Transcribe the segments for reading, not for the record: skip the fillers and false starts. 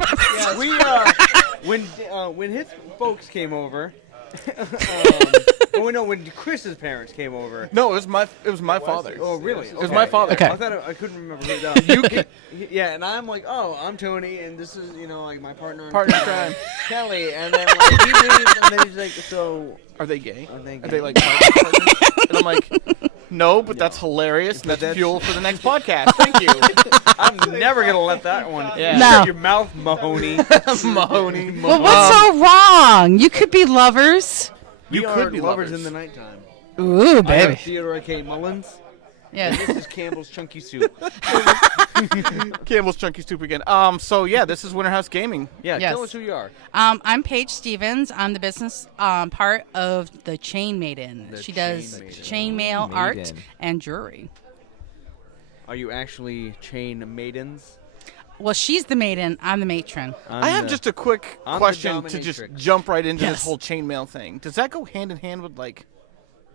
Yeah, when his folks came over, when Chris's parents came over. No, it was my father. Oh, really? It was my father. Okay. I thought I couldn't remember who yeah, and I'm like, oh, I'm Tony, and this is like my partner in crime, Kelly, and then like he leaves, and then he's like, so are they gay? Are they like partners? And I'm like, no, but that's hilarious. And that's fuel for the next podcast. Thank you. I'm never gonna let that one. Yeah. No. Shut your mouth, Mahoney. Mahoney. Well, what's so wrong? You could be lovers. You We could are be lovers lovers. in the nighttime. Ooh, I baby. am Theodore K. Mullins. Yeah. This is Campbell's Chunky Soup. Campbell's Chunky Soup again. So yeah, this is WinterHouse Gaming. Yeah, Yes. tell us who you are. I'm Paige Stevens. I'm the business part of the Chain Maiden. The She does Chain Maiden. chainmail art Maiden. and jewelry. Are you actually chain maidens? Well, she's the maiden. I'm the matron. I have just a quick I'm the question to just dominatrix. jump right into Yes. this whole chainmail thing. Does that go hand in hand with like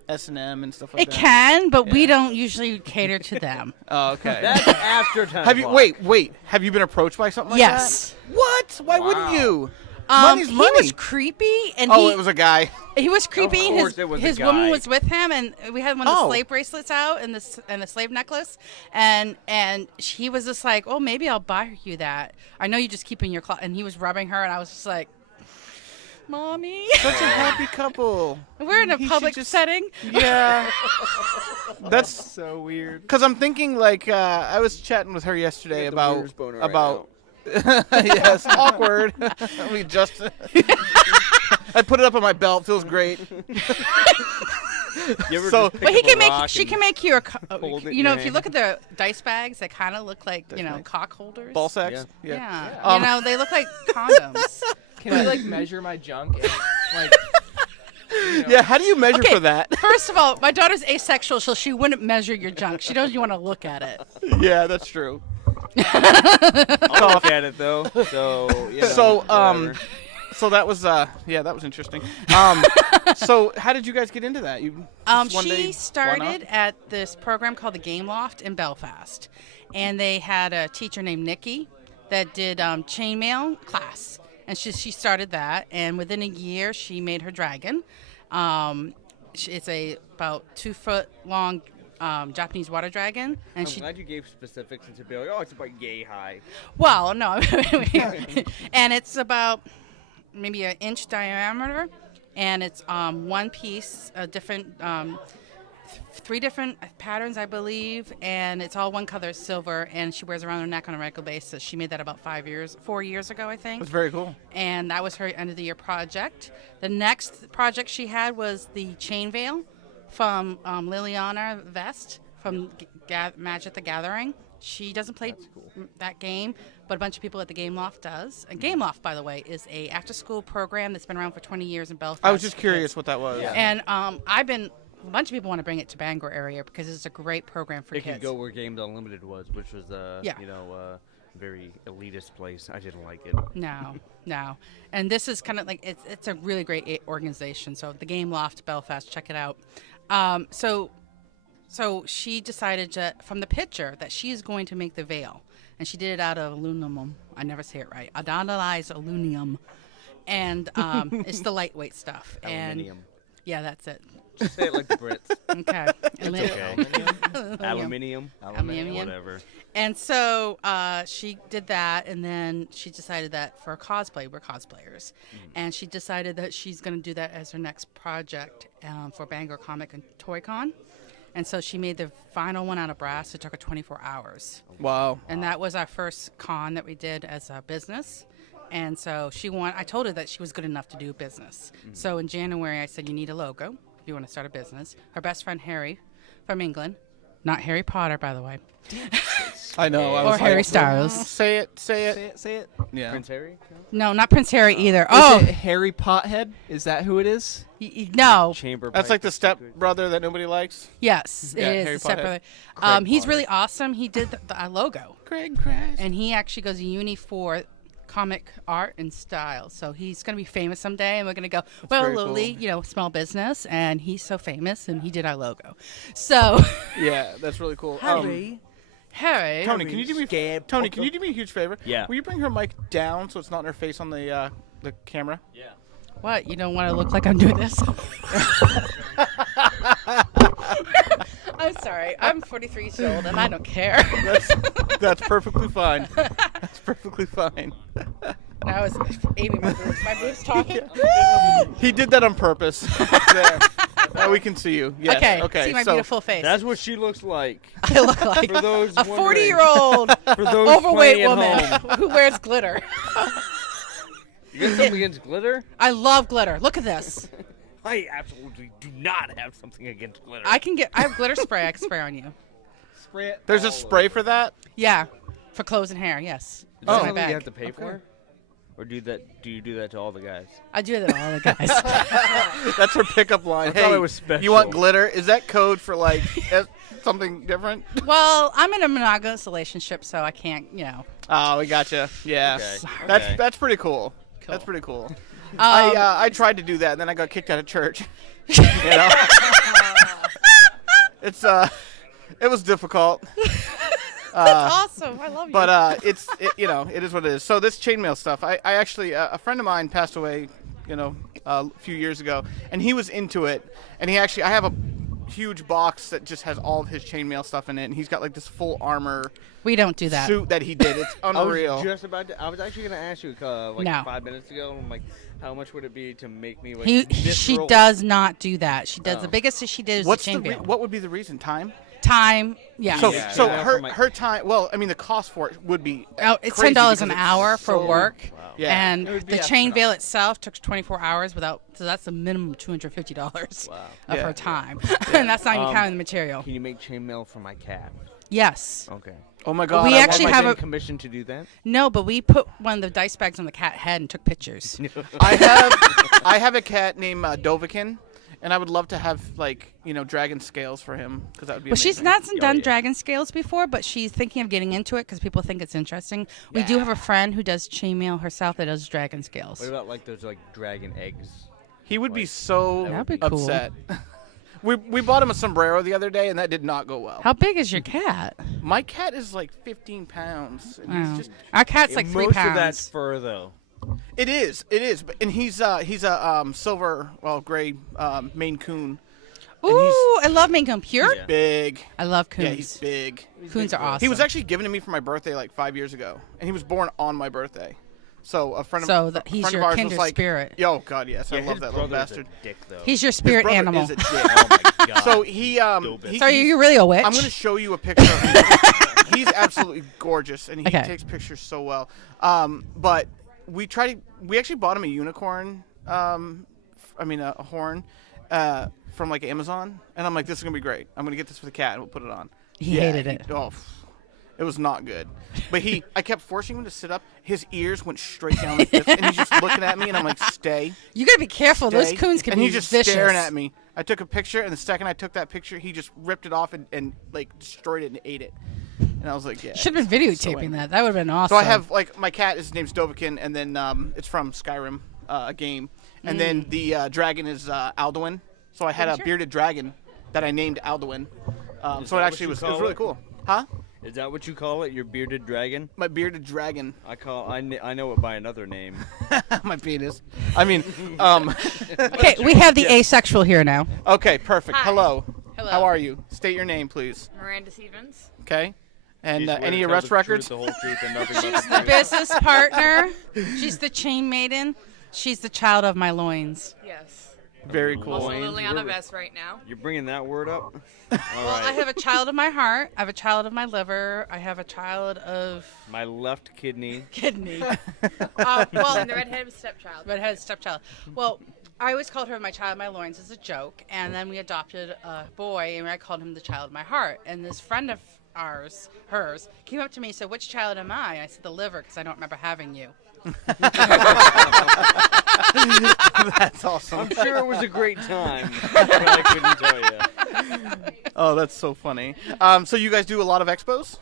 S&M and stuff like It that? can, but we don't usually cater to them. Oh, okay. That's after 10 Have you o'clock. wait? Have you been approached by something like Yes. that? What? Why wouldn't Wow. you? Money's He money. was creepy, and It was a guy. he was creepy. Of course it was a his guy. woman was with him, and we had one of the Oh. slave bracelets out and the slave necklace, and he was just like, oh, maybe I'll buy you that. I know you just keep in your closet, and he was rubbing her, and I was just like, mommy. Such a happy couple. We're in a He should public just- setting. Yeah. That's So weird. because I'm thinking like I was chatting with her yesterday You got the about weirdest boner right yes, awkward. We just I put it up on my belt. Feels great. You ever So- just pick But he up a can make. rock She and can make you a. hold it in You know, your if you hand? look at the dice bags, they kind of look like bags. cock holders. Ball sacks. Yeah. Um, You know, they look like condoms. Can you like measure my junk and like? You know, Yeah. How do you measure Okay. for that? First of all, my daughter's asexual, so she wouldn't measure your junk. She doesn't want to look at it. Yeah, that's true. I'll look at it though. So So, whatever. So that was that was interesting. So how did you guys get into that? You just one day, She why not? started at this program called the Game Loft in Belfast, and they had a teacher named Nikki that did chainmail class, and she started that, and within a year she made her dragon. It's a about 2 foot long Japanese water dragon, and I'm she glad you gave specifics and to be like, oh, it's about yay high. well no, and it's about maybe an inch diameter, and it's one piece, a different 3 different patterns, I believe, and it's all one color, silver, and she wears it around her neck on a regular basis. She made that about 4 years ago, I think. That's very cool. And that was her end of the year project. The next project she had was the chain veil from Liliana Vest from Magic the Gathering. She doesn't play that game, but a bunch of people at the Game Loft does. And Game Loft, by the way, is a after-school program that's been around for 20 years in Belfast. I was just curious what that was. And a bunch of people want to bring it to Bangor area because it's a great program for It kids. could go where Games Unlimited was, which was Yeah. very elitist place. I didn't like it. No. And this is kind of like, it's a really great organization. So the Game Loft Belfast, check it out. So she decided from the picture that she is going to make the veil. And she did it out of aluminum. I never say it right. Adonalized aluminum. And it's the lightweight stuff. Aluminium. And yeah, that's it. Just say it like the Brits. Okay. Aluminium. Aluminium. Whatever. And so she did that, and then she decided that for cosplay, we're cosplayers, and she decided that she's going to do that as her next project for Bangor Comic and Toy Con. And so she made the final one out of brass. It took her 24 hours. Wow. And that was our first con that we did as a business. And so I told her that she was good enough to do business. So in January, I said, you need a logo if you want to start a business. Her best friend, Harry, from England. Not Harry Potter, by the way. I know. I Or was Harry like, Styles. Say it. Say it. Yeah. Prince Harry? No, not Prince Harry either. Is it Harry Pothead? Is that who it is? No. Chamber. That's like the step brother that nobody likes. Yes, Yeah, it is. Harry a separate. Potter. He's really awesome. He did the logo, Craig Crash. and he actually goes to uni for comic art and style. So he's going to be famous someday, and we're going to go, well, very Lily, cool. small business, and he's so famous, and he did our logo. So Yeah, that's really cool. Hey. Tony, can you do me a huge favor? Yeah. Will you bring her mic down so it's not in her face on the camera? Yeah. What? You don't want to look like I'm doing this? I'm sorry. I'm 43 years old and I don't care. That's perfectly fine. That's perfectly fine. I was aiming my boobs. My boobs talking. He did that on purpose. There. Now we can see you. Yes. Okay. See my so beautiful face. That's what she looks like. I look like For those a wondering. 40-year-old For those overweight playing at woman home. who wears glitter. You got something against glitter? I love glitter. Look at this. I absolutely do not have something against glitter. I have glitter spray I can spray on you. spray it. There's a spray for that? Yeah. For clothes and hair, yes. Is It's that in my something bag. you have to pay for? Or do you do that to all the guys? I do that to all the guys. That's her pickup line. I thought it was special. You want glitter? Is that code for like something different? Well, I'm in a monogamous relationship, so I can't, Oh, we gotcha. Yeah. Okay. That's pretty cool. Cool. That's pretty cool. I tried to do that, and then I got kicked out of church. You know? It was difficult. That's awesome. I love you. But it is what it is. So this chainmail stuff, I actually a friend of mine passed away, a few years ago, and he was into it. And I have a huge box that just has all of his chainmail stuff in it, and he's got like this full armor we don't do that. suit that he did. It's unreal. I was actually going to ask you No. 5 minutes ago. I'm like, how much would it be to make me like She visceral- does not do that. She does Oh. the biggest she did is What's the chainmail. what would be the reason? Time? Yeah. So Yeah. so Yeah. her time. Well, I mean, the cost for it would be It's crazy $10 an because it's hour for so- work. Wow. Yeah. And It would be the chain veil astronomical. itself took 24 hours so that's a minimum of $250 Wow. of Yeah. her time. And that's not even counting the material. Can you make chainmail for my cat? Yes. Okay. Oh my God! We I actually want have my a- commission to do that. No, but we put one of the dice bags on the cat head and took pictures. I have a cat named Dovahkiin, and I would love to have dragon scales for him because that would be. Well, she's amazing. not done dragon scales before, but she's thinking of getting into it because people think it's interesting. We do have a friend who does chainmail herself that does dragon scales. What about those dragon eggs? He would be so That'd be cool. upset. We bought him a sombrero the other day, and that did not go well. How big is your cat? My cat is like 15 pounds. And Oh. he's just, Our cat's like 3 Most pounds. of that's fur, though. it is, and he's a silver, gray Maine Coon. Ooh, I love Maine Coon. Pure? Yeah. Big. I love coons. Yeah, he's big. Coons are awesome. He was actually given to me for my birthday like 5 years ago, and he was born on my birthday. So a friend So of that he's friend your of ours kindred was like, spirit. "Yo, God, yes, I Yeah, love his that little brother's bastard." a dick, though. He's your His spirit brother animal. is a dick. Oh my god. So he So are you really a witch? I'm gonna show you a picture of him. He's absolutely gorgeous, and he Okay. takes pictures so well. But we actually bought him a unicorn. A horn from like Amazon, and I'm like, this is gonna be great. I'm gonna get this for the cat, and we'll put it on. He hated it. It was not good. But I kept forcing him to sit up. His ears went straight down like this, and he's just looking at me, and I'm like, stay. You gotta be careful. Those stay. coons can and be he's just vicious. staring at me. I took a picture, and the second I took that picture, he just ripped it off and like destroyed it and ate it. And I was like, yeah. Should have been so videotaping angry. that. That would have been awesome. So I have my cat. His name's Dovahkiin, and then it's from Skyrim, a game. And then the dragon is Alduin. So I had a bearded dragon that I named Alduin. So it actually was really cool. Huh? Is that what you call it? Your bearded dragon? My bearded dragon. I know it by another name. My penis. I mean, Okay, we have the asexual here now. okay, perfect. Hi. Hello. Hello. How are you? State your name, please. Miranda Stevens. Okay. And You swear any to tell arrest the truth, records? the whole truth, and nothing but She's the the truth. business partner. She's the chain maiden. She's the child of my loins. Yes. Very Also cool. Also Loins, Liliana we're- Vest right now. You're bringing that word up? All Well, I right. have a child of my heart. I have a child of my liver. I have a child of My left kidney. kidney. And Well, the redheaded stepchild. redheaded stepchild. Well, I always called her my child of my loins as a joke, and then we adopted a boy, and I called him the child of my heart. And this friend of hers, came up to me and said, "Which child am I?" I said, "The liver, because I don't remember having you." That's awesome. I'm sure it was a great time, but I couldn't tell you. Oh, that's so funny. So you guys do a lot of expos?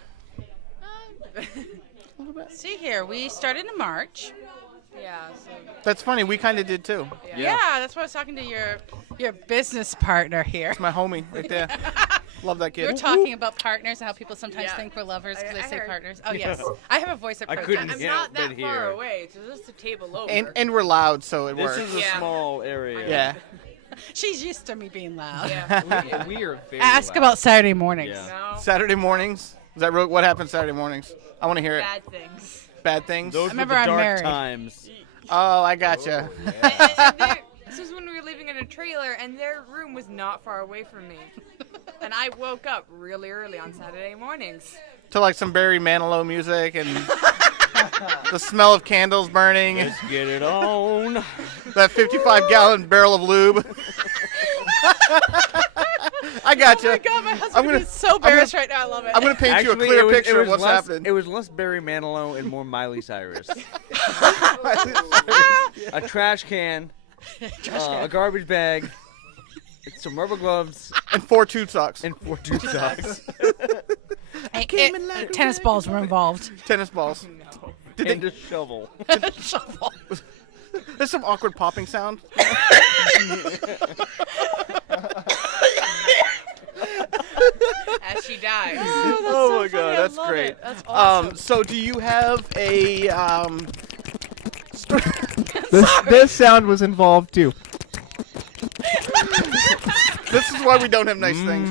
See here, we started in March. Yeah. So That's funny. We kind of did too. Yeah, that's why I was talking to your business partner here. My homie right there. Love that We kid. were talking about partners and how people sometimes Yeah. think we're lovers because I they say heard. partners. Oh, yes. I have a voice I approach. couldn't I'm Yeah, not but that far here. away. It's just a table over. And we're loud, so it This works. is a Yeah. small area. Yeah. She's used to me being loud. yeah. We are very Ask loud. about Saturday mornings. Yeah. No. Saturday mornings. Is that what happens Saturday mornings? I want to hear it. Bad things. Bad things. Those remember were the I'm dark married. times. Oh, I gotcha. This was when we were living in a trailer, and their room was not far away from me. And I woke up really early on Saturday mornings. To like some Barry Manilow music and the smell of candles burning. Let's get it on. That 55-gallon barrel of lube. I gotcha. Oh my God, my husband gonna- is so embarrassed right now. I love it. I'm going to paint you a Actually, clear it was- picture it of was what's less, happening. It was less Barry Manilow and more Miley Cyrus. A trash can, a garbage bag, some rubber gloves, And 4 tube socks. and 4 tube socks. Tennis balls were involved. Tennis balls. Did and they, a shovel. Shovel. there's some awkward popping sound. As she dies. Oh my God, that's great. That's awesome. So do you have a This sound was involved too. This is why we don't have nice things.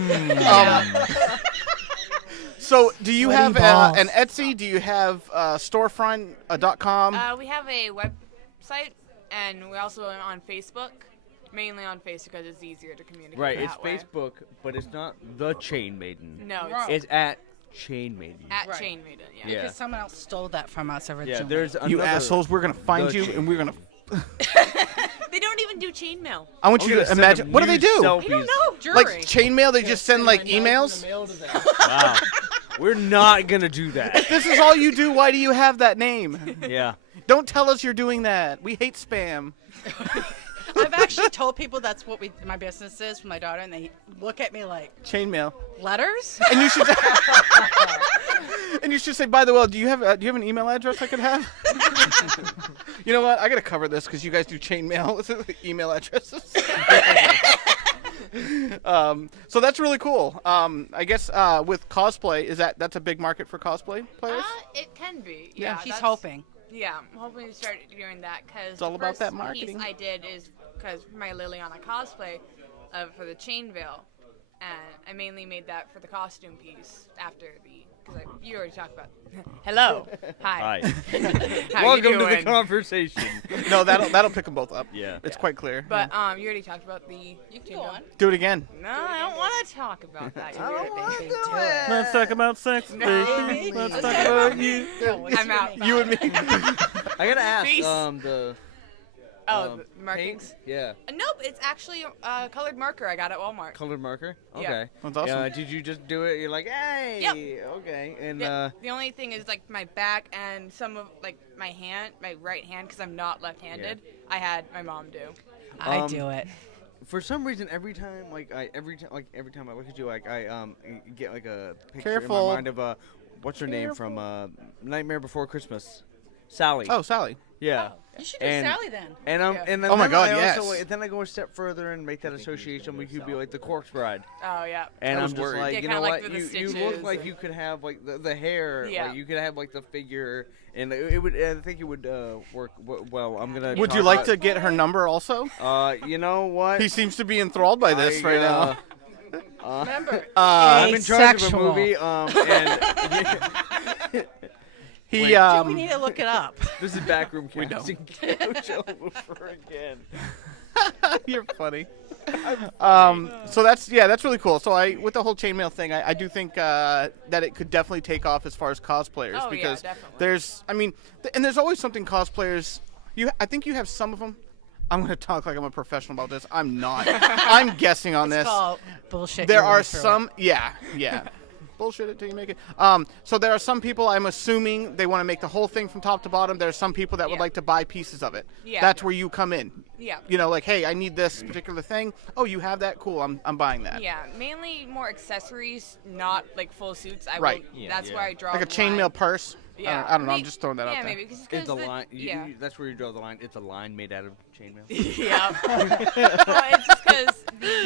So do you Sweaty have balls. an Etsy? Do you have a storefront, a .com? We have a website, and we're also on Facebook. Mainly on Facebook because it's easier to communicate. Right, that it's way. Facebook, but it's not the Chain Maiden. No, Right. it's It's at Chain Maiden. at Right. Chain Maiden. Yeah. Yeah. Because someone else stole that from us originally. Yeah, there's You another- assholes, we're gonna find the you chain- and we're gonna. They don't even do chainmail. I want I'm you gonna to send imagine. them What do they nude do? selfies. I don't know. Jury. Like chainmail? They just send like emails. Wow. We're not gonna do that. This is all you do. Why do you have that name? Yeah. Don't tell us you're doing that. We hate spam. I've actually told people that's what my business is with my daughter, and they look at me like, Chainmail. letters? And you should. And you should say, by the way, do you have an email address I could have? You know what? I gotta cover this because you guys do chainmail with email addresses. So that's really cool. I guess with cosplay, that's a big market for cosplay players? It can be. Yeah. She's that's- hoping. Yeah, I'm hoping to start doing that because It's all the about first that marketing. piece I did is because my Liliana cosplay for the chain veil, and I mainly made that for the costume piece after because you already talked about. Hello, hi. Hi. How Welcome you to the doing? conversation. No, that'll pick them both up. Yeah. It's quite clear. But you already talked about the. You can go on. Do it again. No, I don't want to talk about that. You weird baby. Let's talk about sex, baby. Let's Let's talk talk about about you. I'm out. You and me. I gotta ask. Peace. The Oh, the markings. paint? Yeah. Nope, it's actually a colored marker I got at Walmart. Colored marker. Yeah. Okay. That's awesome. Did you just do it? You're like, hey. Yep. Okay. And Yeah, the only thing is like my back and some of like my hand, my right hand, because I'm not left-handed. I had my mom do. I Um, do it. for some reason, every time I look at you, I get like a picture Careful. in my mind of what's her name from Nightmare Before Christmas, Sally. Oh, Sally. Yeah. You should do and- Sally then. And Yeah. and then Oh my God, I also, yes. then I go a step further and make that association. We could be like the Corpse Bride. Oh yeah. And I I'm was just worried. like, Yeah, you kinda know like what? with the You look stitches like and- you could have like the hair. Yeah. Like you could have like the figure, and it would. I think it would work well. I'm gonna. Would talk you like about- to get her number also? You know what? He seems to be enthralled by this right now. Remember, I'm in charge of a asexual. movie. And He we need to look it up. this is backroom casting. Show over again. You're funny. So that's really cool. So with the whole chainmail thing, I do think that it could definitely take off as far as cosplayers Oh, yeah, because definitely. and there's always something cosplayers. I think you have some of them. I'm going to talk like I'm a professional about this. I'm not. I'm guessing on It's this. called bullshit. There you are went through it. some, yeah. Bullshit it till you make it. So there are some people, I'm assuming, they want to make the whole thing from top to bottom. There are some people that would Yeah. like to buy pieces of it. Yeah. That's where you come in. Yeah. You know, like, hey, I need this particular thing. Oh, you have that? Cool. I'm buying that. Yeah, mainly more accessories, not like full suits. Right. That's where I draw Like a the line. chainmail purse. Yeah. I don't know. I'm just throwing that out Yeah, there. maybe because It's a line. Yeah. That's where you draw the line. It's a line made out of chainmail. Yeah. Well, it's just because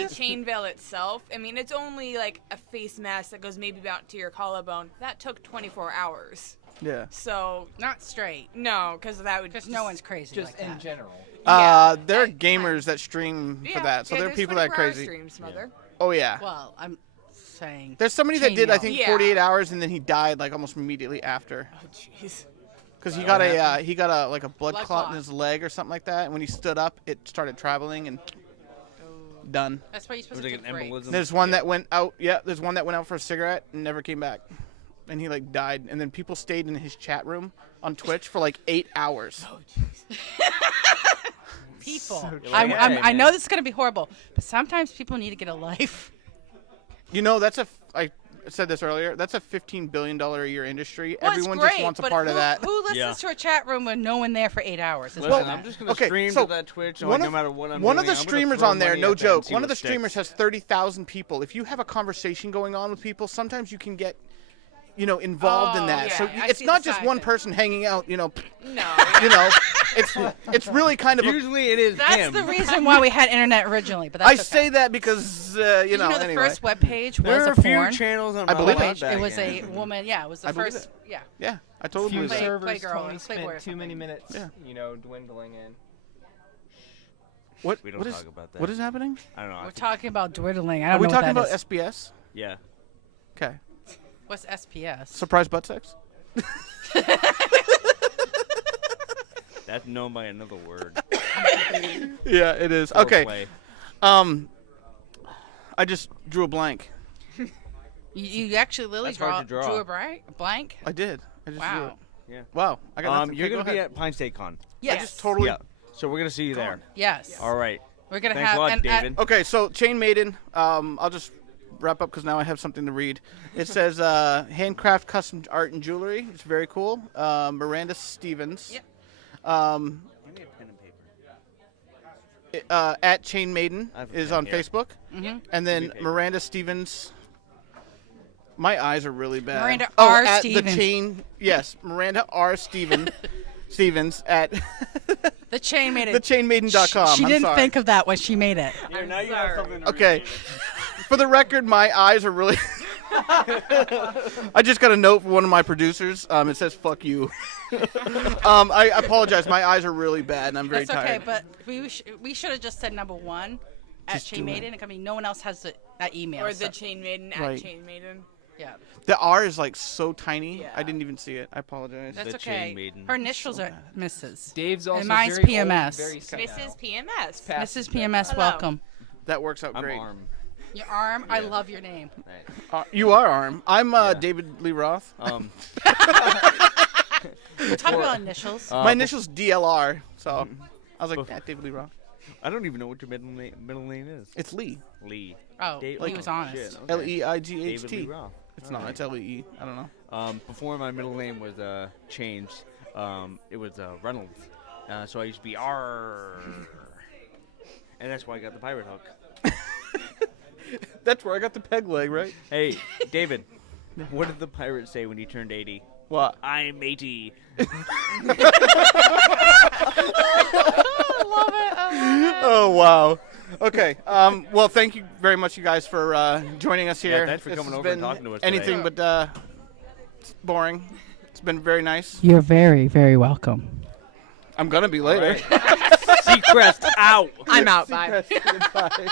the chain veil itself, I mean, it's only like a face mask that goes maybe about to your collarbone. That took 24 hours. Yeah. So, Not straight. no, because that would Because no one's crazy Just like in that. general. Yeah, There are at gamers that stream for that, so yeah, there are there's people that are 24-hour crazy. Streams, mother. Oh yeah. Well, I'm saying. There's somebody that did, I chainmail. think, Yeah. 48 hours, and then he died like almost immediately after, Oh, jeez. because he got a like a blood Blood clot in clot. his leg or something like that. And when he stood up, it started traveling and done. That's why you're supposed Was to it take an breaks. embolism? There's one that went out. Yeah, there's one that went out for a cigarette and never came back, and he like died. And then people stayed in his chat room on Twitch for like 8 hours. Oh, jeez. People. You're I like, "Hey, I know man." this is going to be horrible, but sometimes people need to get a life. You know, I said this earlier. That's a $15 billion a year industry. Well, Everyone it's great, just wants a but part of that. Who listens Yeah. to a chat room with no one there for 8 hours? Is Listen, what I'm that- just gonna Okay, stream so to that Twitch. one no of- matter what I'm One doing, of the I'm gonna streamers throw on there, money no at that and joke. see One of what the streamers sticks. has 30,000 people. If you have a conversation going on with people, sometimes you can get, involved in Oh, that. yeah, So I it's see not the just side one thing. person hanging out. No. It's really kind of. Usually it is That's him. the reason why we had internet originally. But that's I okay. say that because Did you know the anyway. first web page was There are a a few porn channels on I believe my it. back It was a end. woman. Yeah, it was the I believe first. Yeah. Yeah, I totally Few believe that. servers, Playgirl Tony and Playboy or spent too many something. minutes, Yeah. dwindling in. What? We don't what is- talk about that. What is happening? I don't know. I We're think- talking about dwindling. I Are don't we know talking what about that is. SBS? Yeah. Okay. What's SPS? Surprise butt sex? That's known by another word. Yeah, it is. Okay. Foreplay. I just drew a blank. You actually literally That's hard to draw. drew a blank? I did. I just drew Wow. it. Yeah. Wow. I got nothing. You're Okay, gonna go be ahead. at Pine State Con. Yes. I just totally. Yeah. So we're gonna see you there. Yes. All right. We're gonna Thanks have a lot, and David. Okay, so Chain Maiden. I'll just wrap up because now I have something to read. It says handcraft custom art and jewelry. It's very cool. Miranda Stevens. Yep. Give me a pen and paper. At Chain Maiden I have a is pen on here. Facebook. Mm-hmm. And then Give me paper. Miranda Stevens. My eyes are really bad. Miranda oh, R. at Stevens. the chain. Yes, Miranda R. Stevens at The chain made it. thechainmaiden.com. She I'm didn't sorry. think of that when she made it. Yeah, now you have something to Okay. For the record, my eyes are really. I just got a note from one of my producers. It says "fuck you." I apologize. My eyes are really bad, and I'm very That's okay, tired. but we should have just said number one at Just Chain do it. Maiden. I mean, no one else has that email. Or so- the Chain Maiden Right. at Chain Maiden. Yeah, The R is like so tiny. Yeah. I didn't even see it. I apologize. that's The okay. Chain Maiden. Her initials are Mrs. Dave's also mine's very PMS. Old, very senile. Mrs. PMS. Past Mrs. PMS, Hello. welcome. That works out I'm great. arm. Your arm, I love your name. Right. You are Arm. I'm David Lee Roth. Talk about initials. My initials DLR, so I was like, yeah, David Lee Roth. I don't even know what your middle name is. It's Lee. Lee. Oh, Dave- he was honest. shit, okay. L E I G H David Lee T. Roth. It's All not. right. It's L E E. I don't know. Before my middle name was changed, it was Reynolds. So I used to be R. And that's why I got the pirate hook. That's where I got the peg leg, right? Hey, David, what did the pirate say when he turned 80? What? I'm 80. Oh wow. Okay. Well, thank you very much, you guys, for joining us here. thanks for This coming has over and been talking to us anything today. but boring. It's been very nice. You're very, very welcome. I'm gonna be later. Seacrest out. I'm out. Bye. Goodbye.